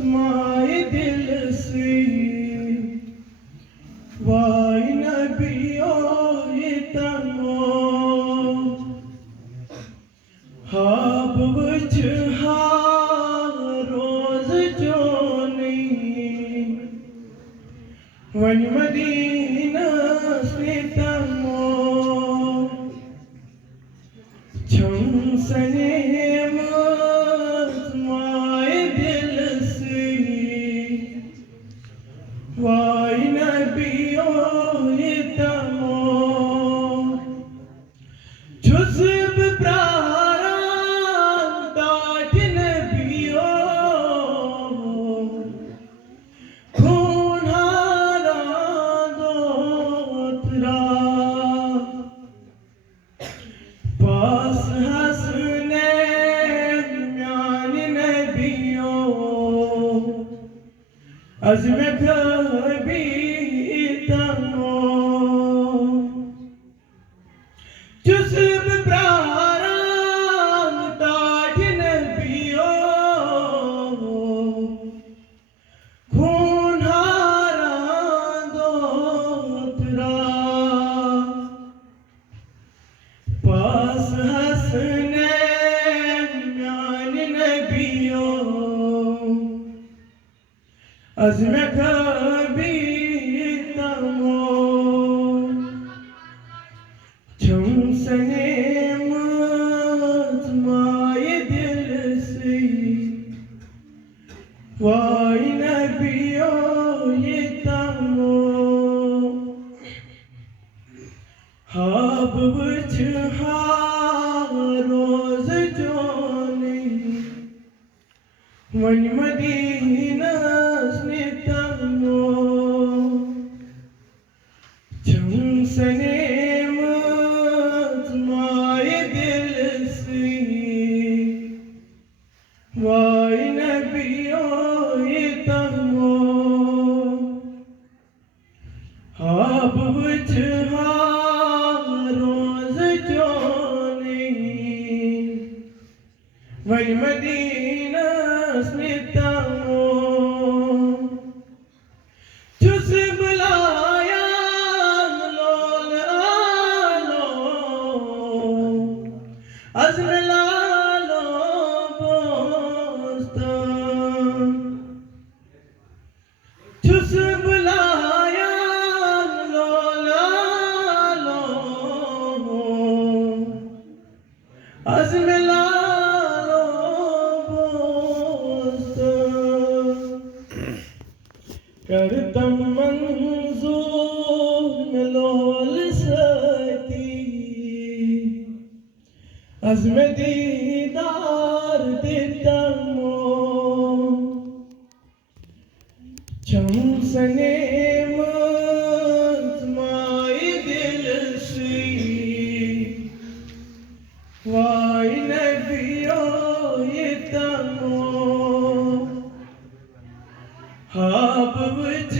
आजमाए दिल से वाई नबियो ये तमो हाब वच रोज जोनी वन मदीना से तमो छम सने आजमाए दिल से वाई नबियो ये तमो जुज़्ब प्राराम दाट नबियो खूनहारा दोतरा पास हंसने म्यान नबियो अज़्म कभी तमो जुज़्ब प्राराम दाट नबियो खूनहारा दोतरा पास हंसने म्यान नबियो अज़्म कभी तमो छम सने आजमाए दिल से वाई नबियो ये तमो हाब वच रोज जोनी वन मदीना से तमो छम सने आजमाए दिल से वाई नबियो ये तमो हाब वच रोज जोनी वन मदीना से तमो जुज़्ब लाया लोल आलो अज़्म लालो बोस्तम जुज़्ब लाया लोल आलो अज़्म लालो बोस्तम करतम मंजूर मिलोल सती अज़्म दीदार देतमो छम सने आजमाए दिल से वाई नबियो ये तमो हाब वच